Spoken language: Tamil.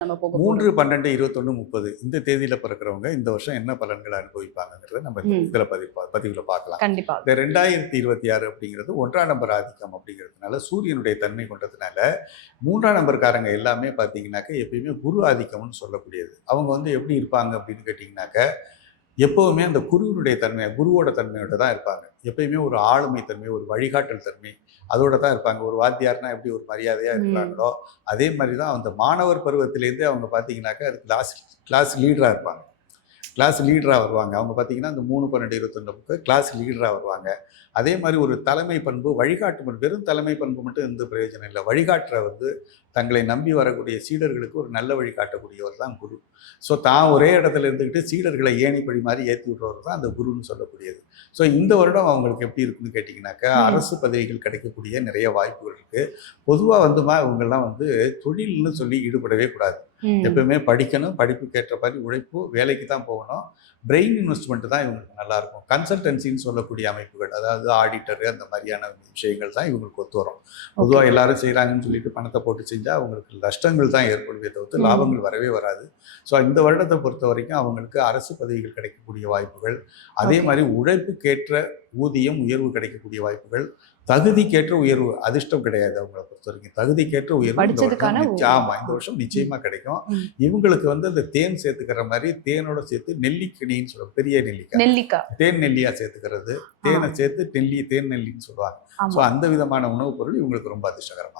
நம்ம போக போறோம். 3, 12, 21, 30 இந்த தேதியில பிறக்கிறவங்க இந்த வருஷம் என்ன பலன்களை அனுபவிப்பாங்கிறத நம்ம இதுல பதிவுல பார்க்கலாம். கண்டிப்பா. இந்த 2026 அப்படிங்கிறது 1ஆம் நம்பர் ஆதிக்கம் அப்படிங்கிறதுனால சூரியனுடைய தன்மை கொண்டதுனால 3ஆம் நம்பர்காரங்க எல்லாமே பார்த்தீங்கன்னாக்க எப்பயுமே குரு ஆதிக்கம்னு சொல்லக்கூடியது. அவங்க வந்து எப்படி இருப்பாங்க அப்படின்னு கேட்டிங்கனாக்க எப்போவுமே அந்த குருவினுடைய தன்மை, குருவோட தன்மையோட தான் இருப்பாங்க. எப்பயுமே ஒரு ஆளுமை தன்மை, ஒரு வழிகாட்டல் தன்மை அதோட தான் இருப்பாங்க. ஒரு வாத்தியார்னா எப்படி ஒரு மரியாதையாக இருக்கிறாங்களோ அதே மாதிரி தான் அந்த மாணவர் பருவத்திலேருந்தே அவங்க பார்த்தீங்கன்னாக்கா அது கிளாஸ் லீடராக இருப்பாங்க. கிளாஸ் லீடராக வருவாங்க. அவங்க பார்த்தீங்கன்னா அந்த 3, 12, 21 கிளாஸ் லீடராக வருவாங்க. அதே மாதிரி ஒரு தலைமை பண்பு, வழிகாட்டு பண்பு, வெறும் தலைமை பண்பு மட்டும் எந்த பிரயோஜனம் இல்லை. வழிகாட்டுற வந்து தங்களை நம்பி வரக்கூடிய சீடர்களுக்கு ஒரு நல்ல வழிகாட்டக்கூடியவர் தான் குரு. ஸோ தான் ஒரே இடத்துல இருந்துக்கிட்டு சீடர்களை ஏணிப்படி மாதிரி ஏற்றி விடுறவர் தான் அந்த குருன்னு சொல்லக்கூடியது. ஸோ இந்த வருடம் அவங்களுக்கு எப்படி இருக்குன்னு கேட்டிங்கனாக்கா அரசு பதவிகள் கிடைக்கக்கூடிய நிறைய வாய்ப்புகள் இருக்குது. பொதுவாக வந்துமா இவங்கெல்லாம் வந்து தொழில்னு சொல்லி ஈடுபடவே கூடாது. எப்பவுமே படிக்கணும், படிப்புக்கு ஏற்ற மாதிரி உழைப்பு, வேலைக்கு தான் போகணும். பிரெயின் இன்வெஸ்ட்மெண்ட் தான் இவங்களுக்கு நல்லாயிருக்கும். கன்சல்டன்சின்னு சொல்லக்கூடிய அமைப்புகள், அதாவது ஆடிட்டரு அந்த மாதிரியான விஷயங்கள் தான் இவங்களுக்கு ஒத்து வரும். பொதுவாக எல்லாரும் செய்கிறாங்கன்னு சொல்லிட்டு பணத்தை போட்டு செஞ்சால் அவங்களுக்கு நஷ்டங்கள் தான் ஏற்படுவதை தவிர்த்து லாபங்கள் வரவே வராது. ஸோ இந்த வருடத்தை பொறுத்த வரைக்கும் அவங்களுக்கு அரசு பதவிகள் கிடைக்கக்கூடிய வாய்ப்புகள், அதே மாதிரி உழைப்புக்கேற்ற ஊதியம் உயர்வு கிடைக்கக்கூடிய வாய்ப்புகள், தகுதிக்கேற்ற உயர்வு, அதிர்ஷ்டம் கிடையாது அவங்களை பொறுத்த வரைக்கும். தகுதிக்கேற்ற உயர்வு இந்த வருஷம் நிச்சயமா கிடைக்கும். இவங்களுக்கு வந்து அந்த தேன் சேர்த்துக்கிற மாதிரி தேனோட சேர்த்து நெல்லிக்கனின்னு சொல்லுவாங்க. பெரிய நெல்லிக்காய், தேன் நெல்லியா சேர்த்துக்கிறது, தேனை சேர்த்து தேன் நெல்லின்னு சொல்லுவாங்க. ஸோ அந்த விதமான உணவுப் பொருள் இவங்களுக்கு ரொம்ப அதிர்ஷ்டகரமாக இருக்கும்.